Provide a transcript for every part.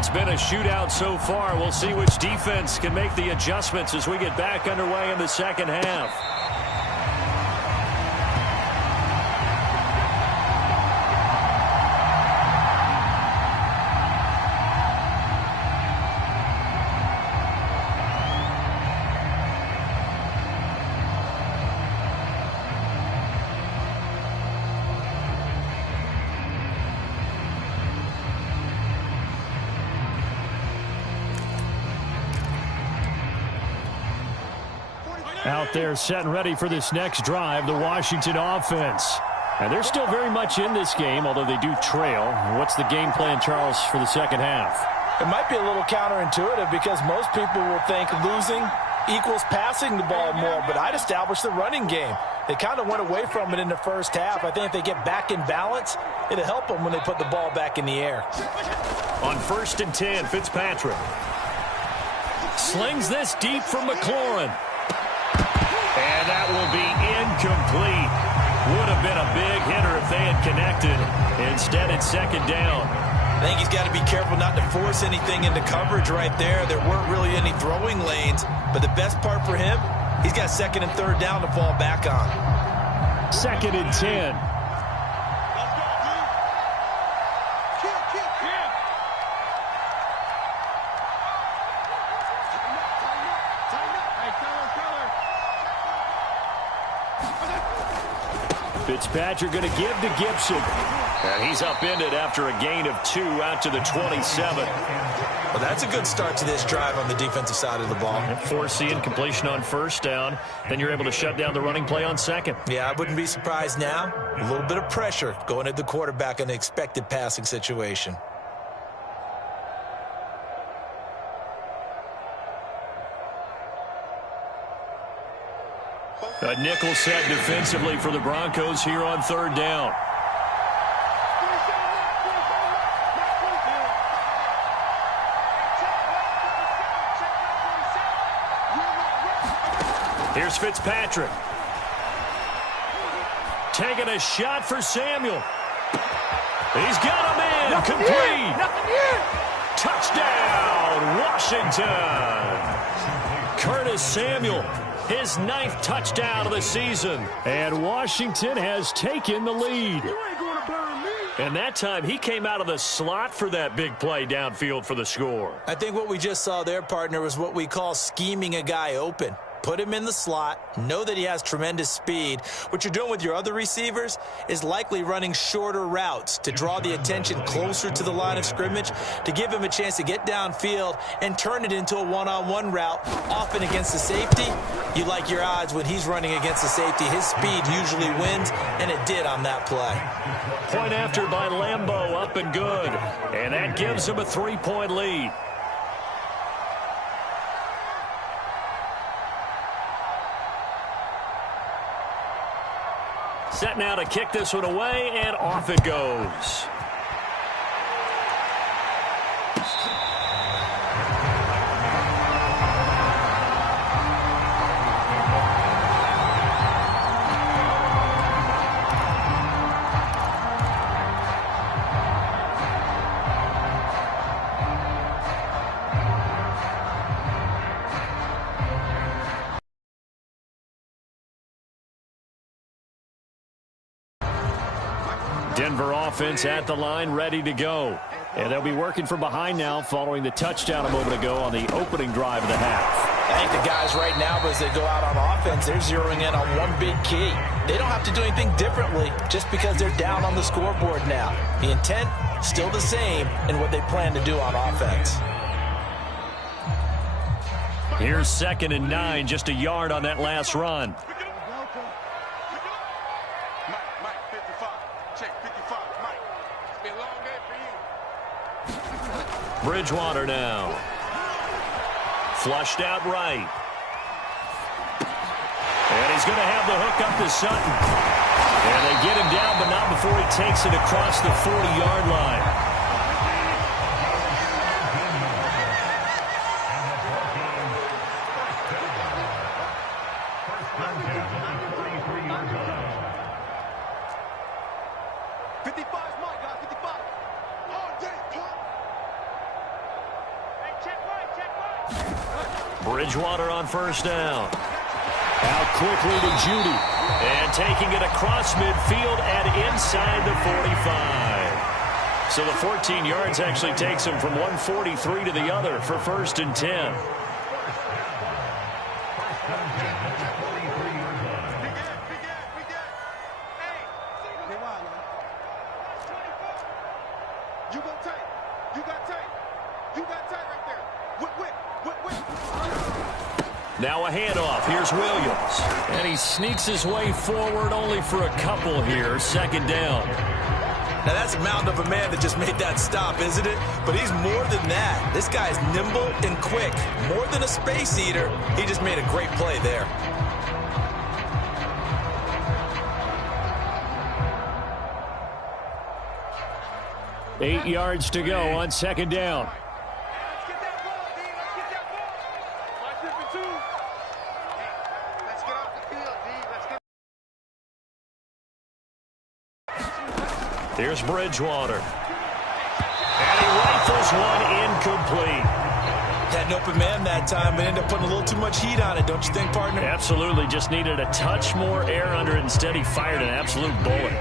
It's been a shootout so far. We'll see which defense can make the adjustments as we get back underway in the second half. Out there set and ready for this next drive, the Washington offense. And they're still very much in this game, although they do trail. What's the game plan, Charles, for the second half? It might be a little counterintuitive because most people will think losing equals passing the ball more, but I'd establish the running game. They kind of went away from it in the first half. I think if they get back in balance, it'll help them when they put the ball back in the air. On 1st and 10, Fitzpatrick slings this deep for McLaurin. And that will be incomplete. Would have been a big hitter if they had connected. Instead, it's second down. I think he's got to be careful not to force anything into coverage right there. There weren't really any throwing lanes. But the best part for him, he's got 2nd and 3rd down to fall back on. 2nd and 10. Fitzpatrick going to give to Gibson. And he's upended after a gain of 2 out to the 27. Well, that's a good start to this drive on the defensive side of the ball. Forcing completion on 1st down. Then you're able to shut down the running play on 2nd. Yeah, I wouldn't be surprised now. A little bit of pressure going at the quarterback in an expected passing situation. A nickel set defensively for the Broncos here on 3rd down. Here's Fitzpatrick. Taking a shot for Samuel. He's got him in. Complete. Touchdown, Washington. Curtis Samuel. His 9th touchdown of the season. And Washington has taken the lead. And that time, he came out of the slot for that big play downfield for the score. I think what we just saw there, partner, was what we call scheming a guy open. Put him in the slot, know that he has tremendous speed. What you're doing with your other receivers is likely running shorter routes to draw the attention closer to the line of scrimmage, to give him a chance to get downfield and turn it into a one-on-one route, often against the safety. You like your odds when he's running against the safety. His speed usually wins, and it did on that play. Point after by Lambeau, up and good. And that gives him a 3-point lead. Set now to kick this one away, and off it goes. Denver offense at the line, ready to go. And they'll be working from behind now following the touchdown a moment ago on the opening drive of the half. I think the guys right now, as they go out on offense, they're zeroing in on one big key. They don't have to do anything differently just because they're down on the scoreboard now. The intent, still the same in what they plan to do on offense. Here's 2nd and 9, just a yard on that last run. Bridgewater now. Flushed out right. And he's going to have the hook up to Sutton. And they get him down, but not before he takes it across the 40-yard line. Bridgewater on first down. Out quickly to Judy. And taking it across midfield and inside the 45. So the 14 yards actually takes him from 143 to the other for 1st and 10. Now a handoff. Here's Williams. And he sneaks his way forward only for a couple here. 2nd down. Now that's a mountain of a man that just made that stop, isn't it? But he's more than that. This guy's nimble and quick. More than a space eater. He just made a great play there. Eight yards to go on 2nd down. Here's Bridgewater. And he rifles one incomplete. Had an open man that time, but ended up putting a little too much heat on it, don't you think, partner? Absolutely. Just needed a touch more air under it. Instead, he fired an absolute bullet.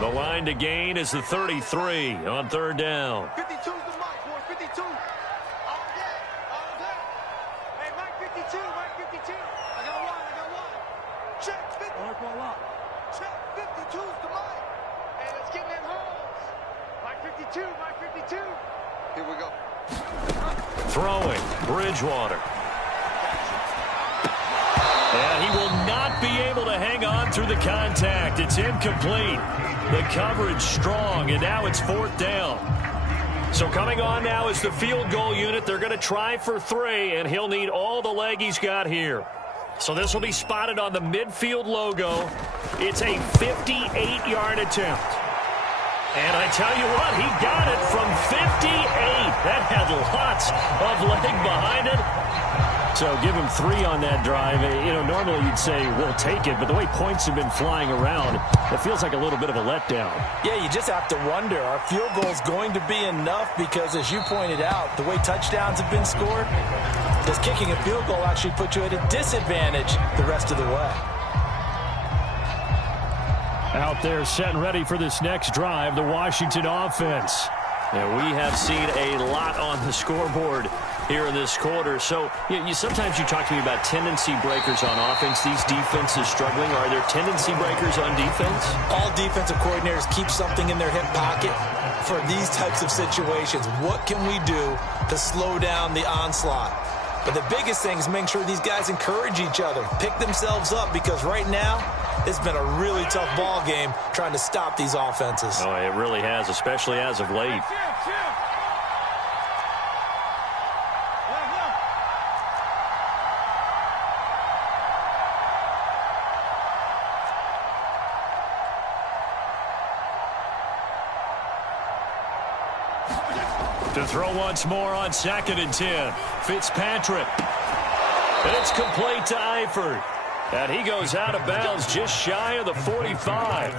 The line to gain is the 33 on 3rd down. 52's the mark, boys. 52. All day. All day. Hey, Mike 52. Mike 52. I got one. Check 50. Check 52's the mark. Hey, let's get in holes. Mike 52. Mike 52. Here we go. Throwing. Bridgewater. And he will not be able to hang on through the contact. It's incomplete. The coverage strong, and now it's 4th down. So coming on now is the field goal unit. They're going to try for 3, and he'll need all the leg he's got here. So this will be spotted on the midfield logo. It's a 58-yard attempt. And I tell you what, he got it from 58. That had lots of leg behind it. So give him 3 on that drive. You know, normally you'd say we'll take it, but the way points have been flying around, it feels like a little bit of a letdown. Yeah, you just have to wonder, are field goals going to be enough? Because as you pointed out, the way touchdowns have been scored, does kicking a field goal actually put you at a disadvantage the rest of the way? Out there set and ready for this next drive, the Washington offense. And we have seen a lot on the scoreboard here in this quarter. So sometimes you talk to me about tendency breakers on offense. These defenses struggling. Are there tendency breakers on defense? All defensive coordinators keep something in their hip pocket for these types of situations. What can we do to slow down the onslaught? But the biggest thing is making sure these guys encourage each other, pick themselves up, because right now it's been a really tough ball game trying to stop these offenses. Oh, it really has, especially as of late. To throw once more on 2nd and 10. Fitzpatrick. And it's complete to Eifert. And he goes out of bounds just shy of the 45.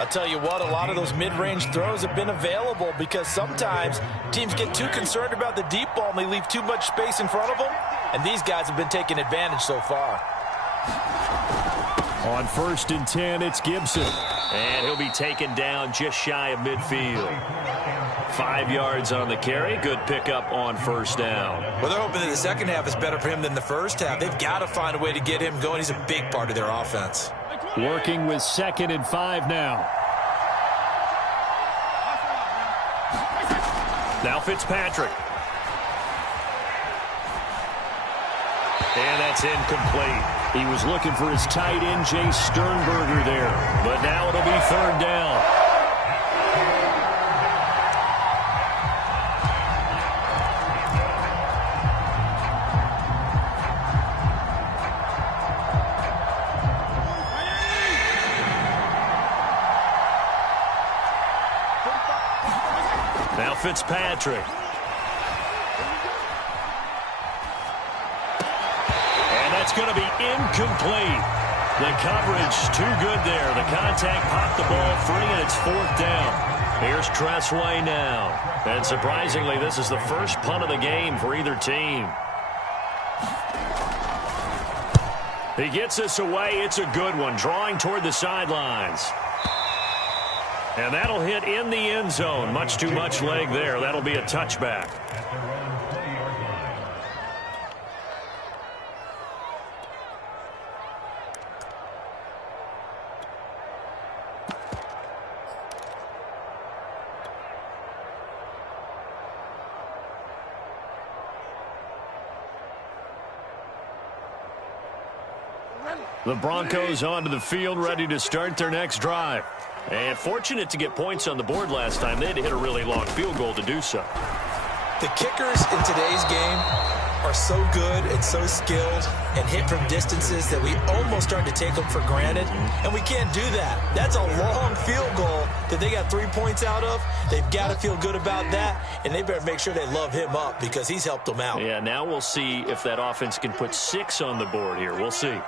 I'll tell you what, a lot of those mid-range throws have been available because sometimes teams get too concerned about the deep ball and they leave too much space in front of them. And these guys have been taking advantage so far. On 1st and 10, it's Gibson. And he'll be taken down just shy of midfield. 5 yards on the carry. Good pickup on 1st down. Well, they're hoping that the second half is better for him than the first half. They've got to find a way to get him going. He's a big part of their offense. Working with 2nd and 5 now. Now Fitzpatrick. And that's incomplete. He was looking for his tight end, Jay Sternberger there. But now it'll be 3rd down. Now Fitzpatrick. And that's going to be incomplete. The coverage too good there. The contact popped the ball free, and it's 4th down. Here's Tressway now. And surprisingly, this is the first punt of the game for either team. He gets this away. It's a good one, drawing toward the sidelines. And that'll hit in the end zone. Much too much leg there. That'll be a touchback. The Broncos onto the field, ready to start their next drive. And fortunate to get points on the board last time. They had to hit a really long field goal to do so. The kickers in today's game are so good and so skilled and hit from distances that we almost start to take them for granted, and we can't do that. That's a long field goal that they got 3 points out of. They've got to feel good about that, and they better make sure they love him up because he's helped them out. Yeah, now we'll see if that offense can put 6 on the board here. We'll see.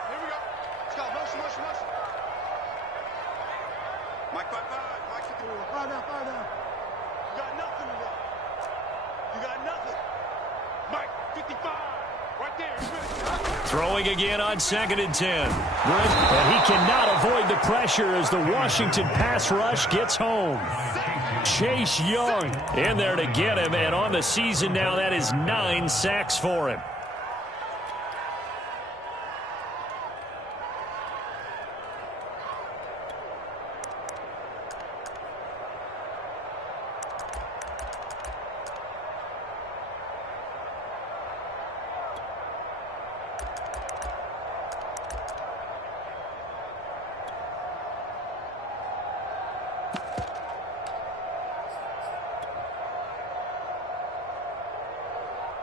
Throwing again on 2nd and 10. And he cannot avoid the pressure as the Washington pass rush gets home. Chase Young in there to get him, and on the season now, that is 9 sacks for him.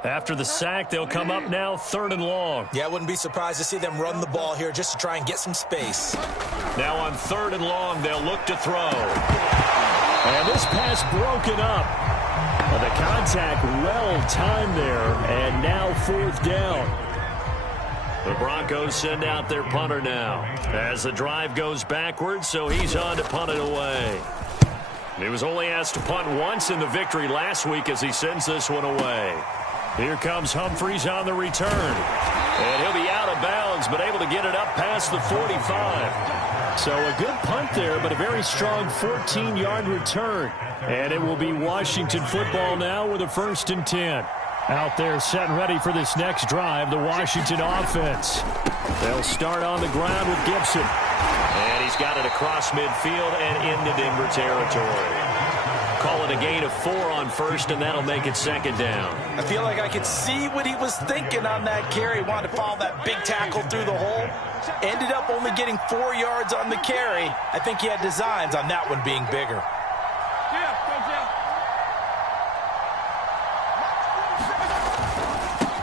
After the sack, they'll come up now 3rd and long. Yeah, I wouldn't be surprised to see them run the ball here just to try and get some space. Now on 3rd and long, they'll look to throw. And this pass broken up. The contact well timed there, and now 4th down. The Broncos send out their punter now as the drive goes backwards, so he's on to punt it away. He was only asked to punt once in the victory last week as he sends this one away. Here comes Humphries on the return. And he'll be out of bounds, but able to get it up past the 45. So a good punt there, but a very strong 14-yard return. And it will be Washington football now with a 1st and 10. Out there set and ready for this next drive, the Washington offense. They'll start on the ground with Gibson. And he's got it across midfield and into Denver territory. Call it a gain of 4 on 1st, and that'll make it 2nd down. I feel like I could see what he was thinking on that carry. Wanted to follow that big tackle through the hole. Ended up only getting 4 yards on the carry. I think he had designs on that one being bigger.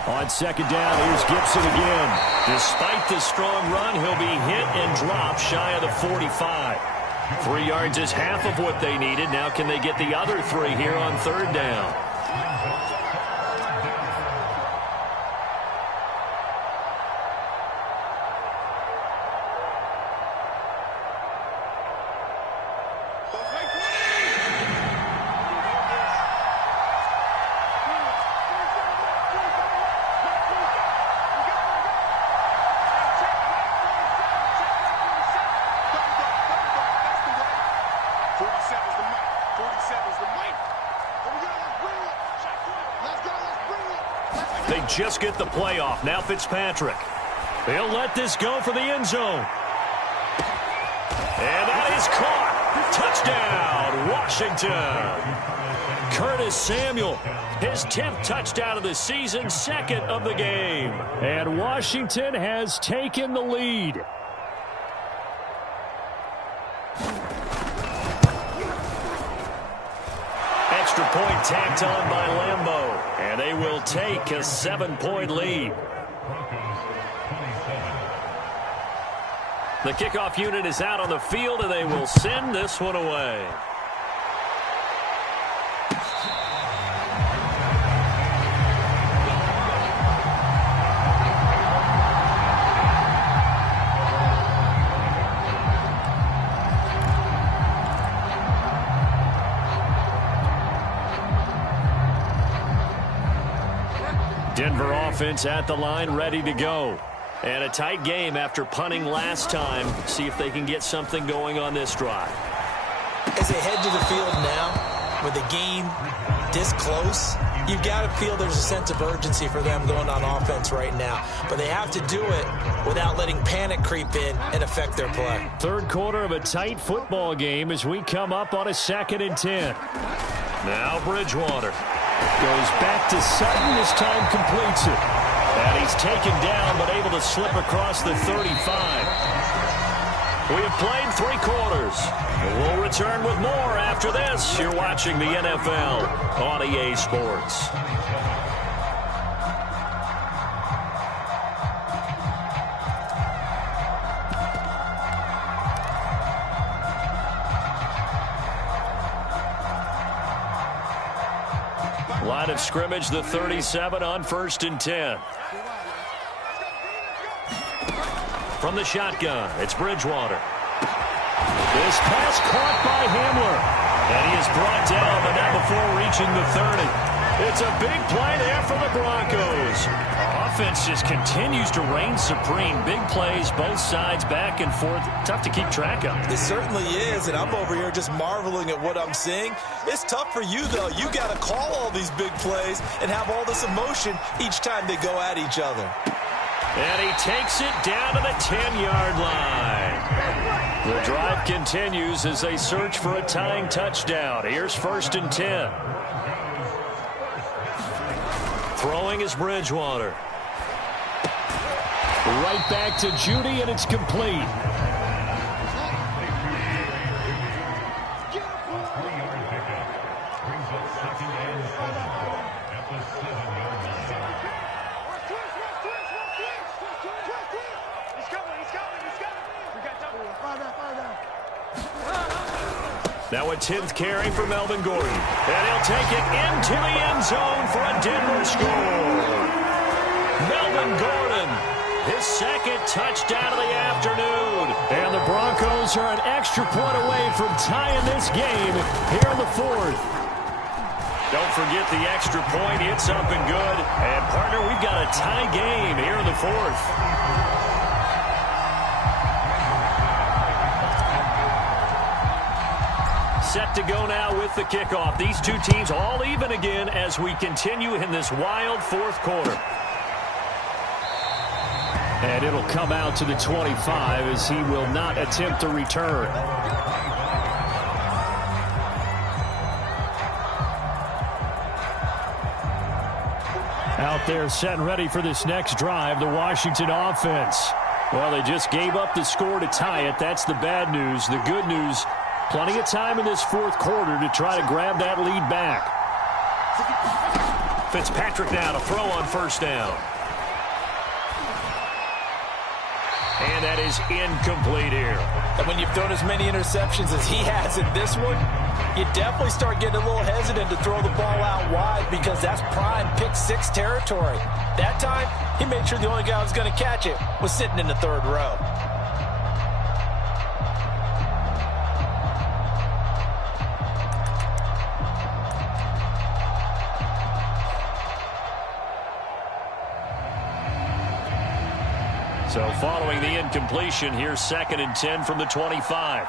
On 2nd down, here's Gibson again. Despite the strong run, he'll be hit and dropped shy of the 45. 3 yards is half of what they needed. Now can they get the other 3 here on 3rd down? They just get the playoff. Now Fitzpatrick. They'll let this go for the end zone. And that is caught. Touchdown, Washington. Curtis Samuel, his 10th touchdown of the season, 2nd of the game. And Washington has taken the lead. Extra point tacked on by Lambeau. And they will take a 7-point lead. The kickoff unit is out on the field, and they will send this one away. Denver offense at the line, ready to go. And a tight game after punting last time. See if they can get something going on this drive. As they head to the field now, with the game this close, you've got to feel there's a sense of urgency for them going on offense right now. But they have to do it without letting panic creep in and affect their play. Third quarter of a tight football game as we come up on a 2nd and 10. Now Bridgewater goes back to Sutton. This time completes it. And he's taken down but able to slip across the 35. We have played 3 quarters. We'll return with more after this. You're watching the NFL on EA Sports. Line of scrimmage, the 37 on 1st and 10. From the shotgun, it's Bridgewater. This pass caught by Hamler. And he is brought down, but not before reaching the 30. It's a big play there for the Broncos. Offense just continues to reign supreme. Big plays, both sides, back and forth. Tough to keep track of. It certainly is, and I'm over here just marveling at what I'm seeing. It's tough for you, though. You got to call all these big plays and have all this emotion each time they go at each other. And he takes it down to the 10-yard line. The drive continues as they search for a tying touchdown. Here's 1st and 10. Throwing is Bridgewater. Right back to Judy, and it's complete. Now a 10th carry for Melvin Gordon. And he'll take it into the end zone for a Denver score. Melvin Gordon, his 2nd touchdown of the afternoon. And the Broncos are an extra point away from tying this game here in the 4th. Don't forget the extra point. It's up and good. And, partner, we've got a tie game here in the 4th. Set to go now with the kickoff. These two teams all even again as we continue in this wild 4th quarter. And it'll come out to the 25 as he will not attempt to return. Out there set and ready for this next drive, the Washington offense. Well, they just gave up the score to tie it. That's the bad news. The good news, plenty of time in this 4th quarter to try to grab that lead back. Fitzpatrick now to throw on 1st down. And that is incomplete here. And when you've thrown as many interceptions as he has in this one, you definitely start getting a little hesitant to throw the ball out wide because that's prime pick-6 territory. That time, he made sure the only guy who was going to catch it was sitting in the 3rd row. So following the incompletion, here's 2nd and 10 from the 25.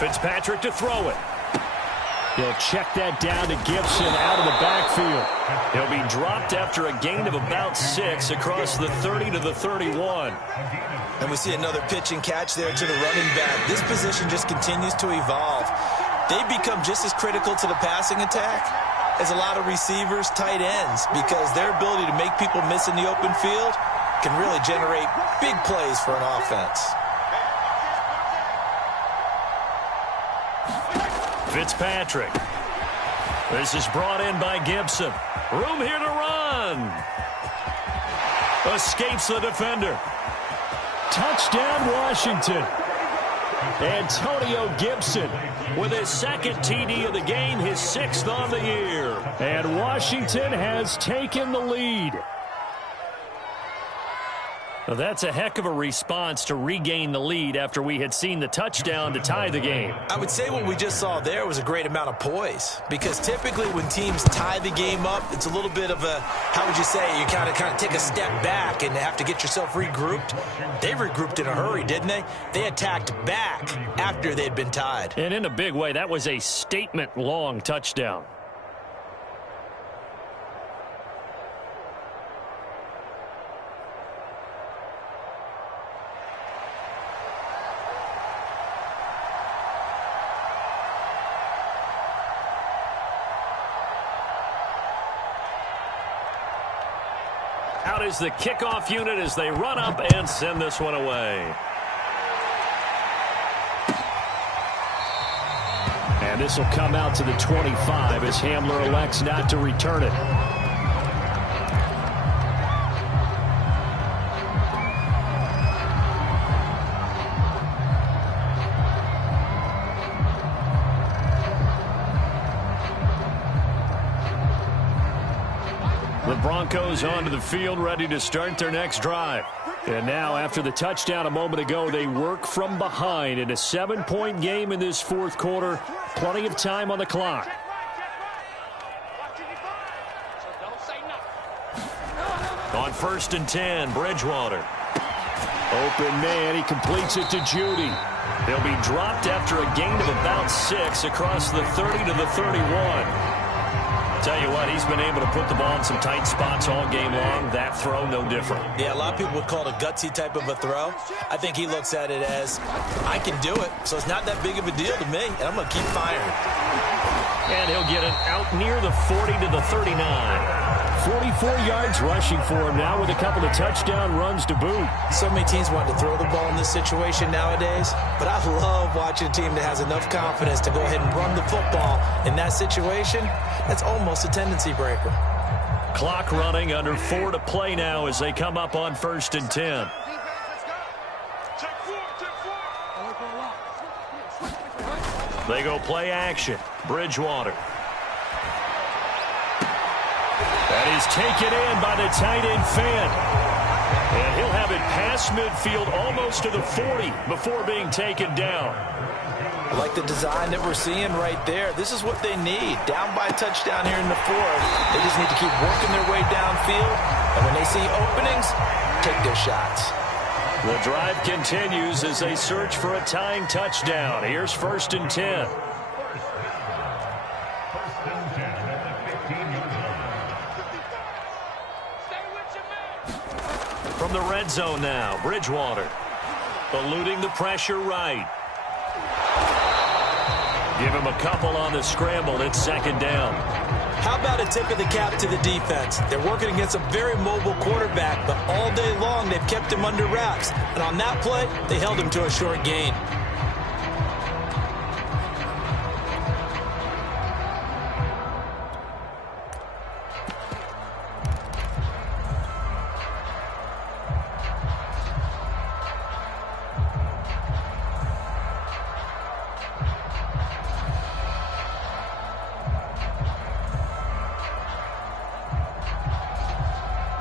Fitzpatrick to throw it. He'll check that down to Gibson out of the backfield. He'll be dropped after a gain of about 6 across the 30 to the 31. And we see another pitch and catch there to the running back. This position just continues to evolve. They become just as critical to the passing attack as a lot of receivers, tight ends, because their ability to make people miss in the open field can really generate big plays for an offense. Fitzpatrick. This is brought in by Gibson. Room here to run. Escapes the defender. Touchdown, Washington. Antonio Gibson with his 2nd TD of the game, his 6th on the year. And Washington has taken the lead. Well, that's a heck of a response to regain the lead after we had seen the touchdown to tie the game. I would say what we just saw there was a great amount of poise, because typically when teams tie the game up, it's a little bit of a, how would you say, you kind of take a step back and have to get yourself regrouped. They regrouped in a hurry, didn't they? They attacked back after they'd been tied. And in a big way, that was a statement-long touchdown. Out is the kickoff unit as they run up and send this one away. And this will come out to the 25 as Hamler elects not to return it. The Broncos onto the field, ready to start their next drive. And now, after the touchdown a moment ago, they work from behind in a 7-point game in this fourth quarter. Plenty of time on the clock. On 1st and 10, Bridgewater. Open man, he completes it to Judy. He'll be dropped after a gain of about 6 across the 30 to the 31. Tell you what, he's been able to put the ball in some tight spots all game long. That throw, no different. Yeah, a lot of people would call it a gutsy type of a throw. I think he looks at it as, I can do it, so it's not that big of a deal to me, and I'm going to keep firing. And he'll get it out near the 40 to the 39. 44 yards rushing for him now with a couple of touchdown runs to boot. So many teams want to throw the ball in this situation nowadays, but I love watching a team that has enough confidence to go ahead and run the football in that situation. That's almost a tendency breaker. Clock running, under 4 to play now as they come up on 1st and 10. They go play action. Bridgewater. That is taken in by the tight end Fan. And he'll have it past midfield almost to the 40 before being taken down. I like the design that we're seeing right there. This is what they need. Down by a touchdown here in the fourth. They just need to keep working their way downfield. And when they see openings, take their shots. The drive continues as they search for a tying touchdown. Here's 1st and 10. From the red zone now, Bridgewater. Eluding the pressure right. Give him a couple on the scramble. It's 2nd down. How about a tip of the cap to the defense? They're working against a very mobile quarterback, but all day long they've kept him under wraps. And on that play, they held him to a short gain.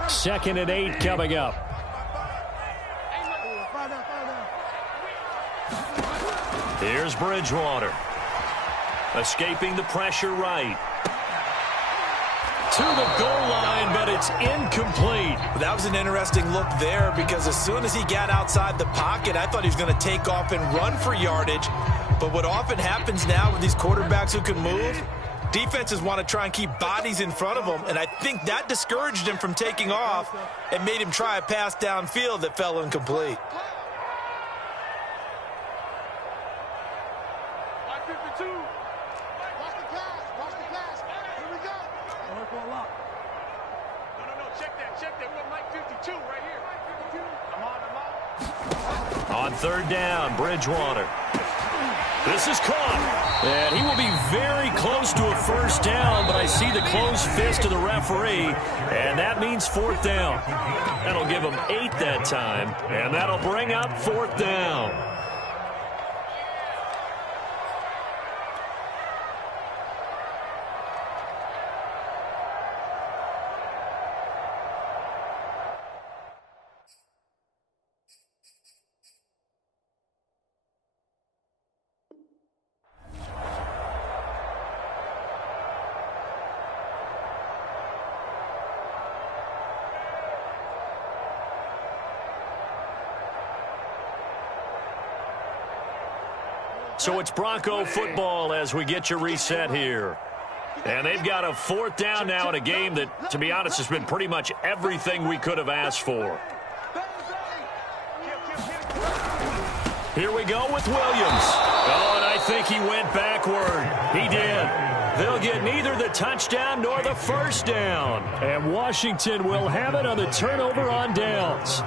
Second and 8 coming up. Here's Bridgewater. Escaping the pressure right. To the goal line, but it's incomplete. That was an interesting look there, because as soon as he got outside the pocket, I thought he was going to take off and run for yardage. But what often happens now with these quarterbacks who can move, defenses want to try and keep bodies in front of them, and I think that discouraged him from taking off and made him try a pass downfield that fell incomplete. On 3rd down, Bridgewater. This is caught. And he will be very close to a 1st down, but I see the closed fist of the referee, and that means 4th down. That'll give him 8 that time, and that'll bring up 4th down. So it's Bronco football as we get you reset here. And they've got a 4th down now in a game that, to be honest, has been pretty much everything we could have asked for. Here we go with Williams. Oh, and I think he went backward. He did. They'll get neither the touchdown nor the 1st down. And Washington will have it on the turnover on downs.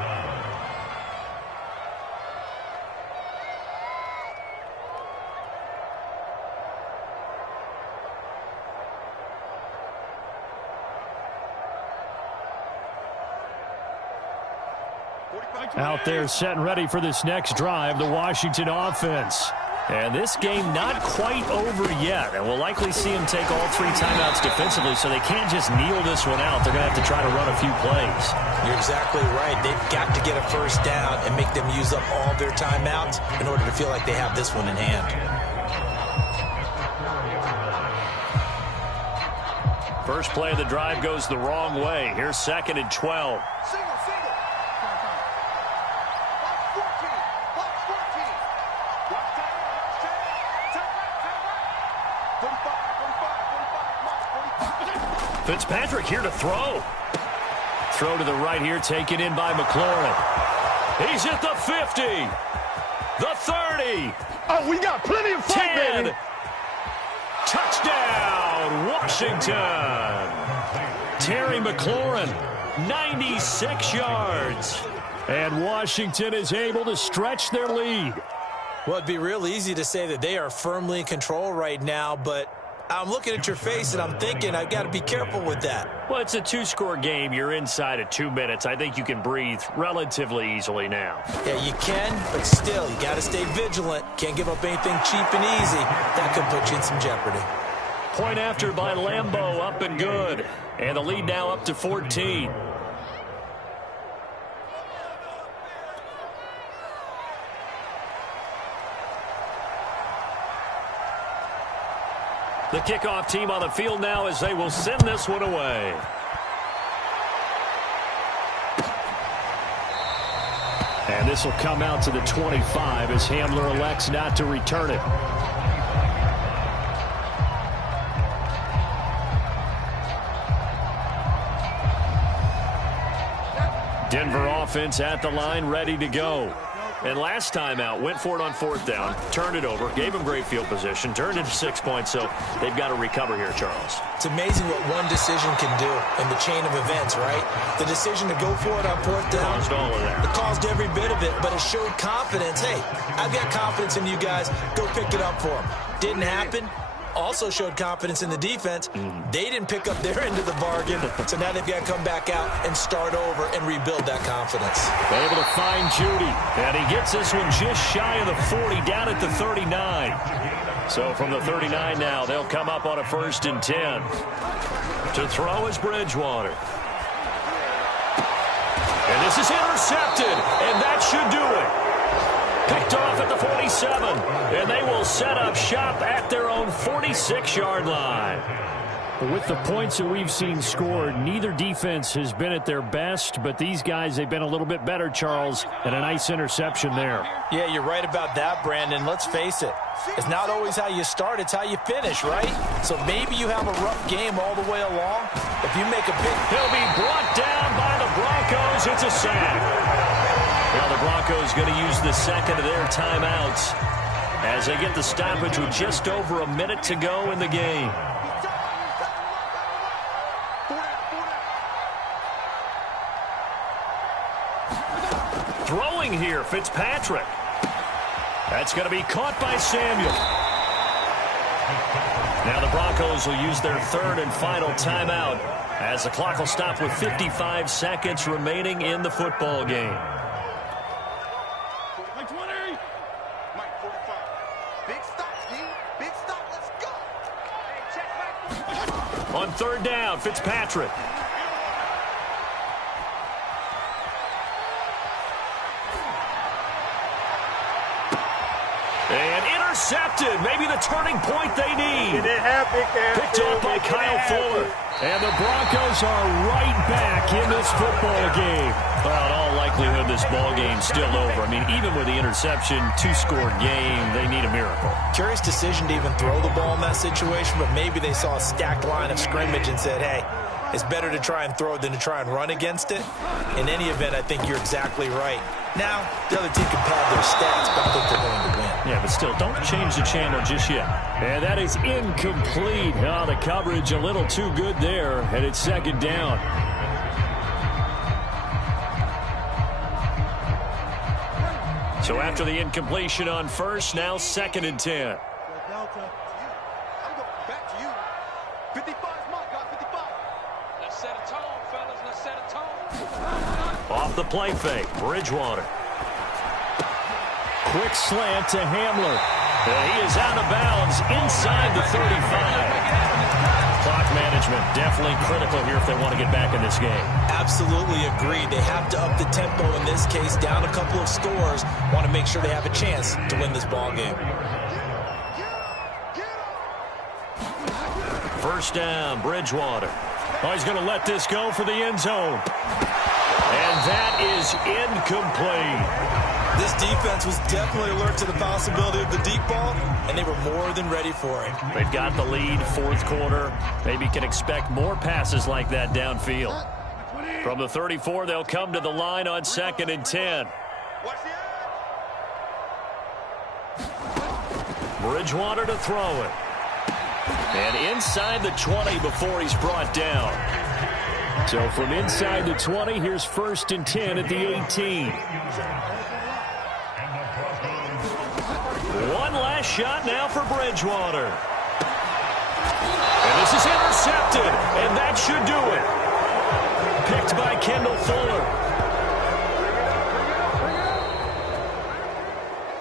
Out there set and ready for this next drive, the Washington offense. And this game not quite over yet. And we'll likely see them take all 3 timeouts defensively, so they can't just kneel this one out. They're going to have to try to run a few plays. You're exactly right. They've got to get a 1st down and make them use up all their timeouts in order to feel like they have this one in hand. First play of the drive goes the wrong way. Here's 2nd and 12. Fitzpatrick here to throw. Throw to the right here, taken in by McLaurin. He's at the 50. The 30. Oh, we got plenty of fun, 10. baby. Touchdown, Washington. Terry McLaurin, 96 yards. And Washington is able to stretch their lead. Well, it'd be real easy to say that they are firmly in control right now, but I'm looking at your face and I'm thinking I've got to be careful with that. Well, it's a 2-score game. You're inside of 2 minutes. I think you can breathe relatively easily now. Yeah, you can, but still, you got to stay vigilant. Can't give up anything cheap and easy. That could put you in some jeopardy. Point after by Lambeau, up and good. And the lead now up to 14. The kickoff team on the field now as they will send this one away. And this will come out to the 25 as Hamler elects not to return it. Denver offense at the line, ready to go. And last time out, went for it on 4th down, turned it over, gave them great field position, turned it 6 points, so they've got to recover here, Charles. It's amazing what one decision can do in the chain of events, right? The decision to go for it on 4th down. Caused all of that. It caused every bit of it, but it showed confidence. Hey, I've got confidence in you guys. Go pick it up for them. Didn't happen. Also showed confidence in the defense. They didn't pick up their end of the bargain, so now they've got to come back out and start over and rebuild that confidence. Able to find Judy, and he gets this one just shy of the 40, down at the 39. So from the 39 now, they'll come up on a 1st and 10. To throw is Bridgewater. And this is intercepted, and that should do it. Picked off at the 47, and they will set up shop at their own 46-yard line. With the points that we've seen scored, neither defense has been at their best, but these guys, they've been a little bit better, Charles, and a nice interception there. Yeah, you're right about that, Brandon. Let's face it. It's not always how you start, it's how you finish, right? So maybe you have a rough game all the way along. If you make a big... He'll be brought down by the Broncos. It's a sack. Well, the Broncos going to use the 2nd of their timeouts as they get the stoppage with just over a minute to go in the game. Throwing here, Fitzpatrick. That's going to be caught by Samuel. Now the Broncos will use their 3rd and final timeout as the clock will stop with 55 seconds remaining in the football game. On 3rd down, Fitzpatrick. And intercepted. Maybe the turning point they need. Picked off by Kyle Fuller. And the Broncos are right back in this football game. Well, in all likelihood, the this ball game still over. I mean, even with the interception, 2-score game, they need a miracle. Curious decision to even throw the ball in that situation, but maybe they saw a stacked line of scrimmage and said, hey, it's better to try and throw than to try and run against it. In any event, I think you're exactly right. Now, the other team can pad their stats, but I think they're going to win. Yeah, but still, don't change the channel just yet. And that is incomplete. Oh, the coverage a little too good there, and it's second down. So after the incompletion on first, now 2nd and 10. I'm going back to you. 55's my guy, 55. Let's set a tone, fellas. Let's set a tone. Off the play fake, Bridgewater. Quick slant to Hamler. And he is out of bounds inside the 35. Clock management definitely critical here if they want to get back in this game. Absolutely agreed. They have to up the tempo in this case, down a couple of scores. Want to make sure they have a chance to win this ball game. First down, Bridgewater. Oh, he's going to let this go for the end zone. And that is incomplete. This defense was definitely alert to the possibility of the deep ball, and they were more than ready for it. They've got the lead, 4th quarter. Maybe can expect more passes like that downfield. From the 34, they'll come to the line on 2nd and 10. Bridgewater to throw it. And inside the 20 before he's brought down. So from inside the 20, here's 1st and 10 at the 18. One last shot now for Bridgewater. And this is intercepted, and that should do it. Picked by Kendall Fuller.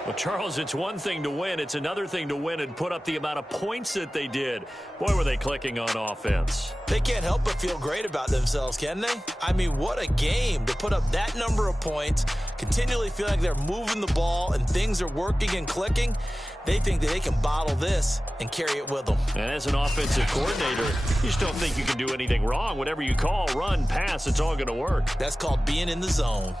Well, Charles, it's one thing to win. It's another thing to win and put up the amount of points that they did. Boy, were they clicking on offense. They can't help but feel great about themselves, can they? I mean, what a game to put up that number of points, continually feel like they're moving the ball and things are working and clicking. They think that they can bottle this and carry it with them. And as an offensive coordinator, you just don't think you can do anything wrong. Whatever you call, run, pass, it's all going to work. That's called being in the zone.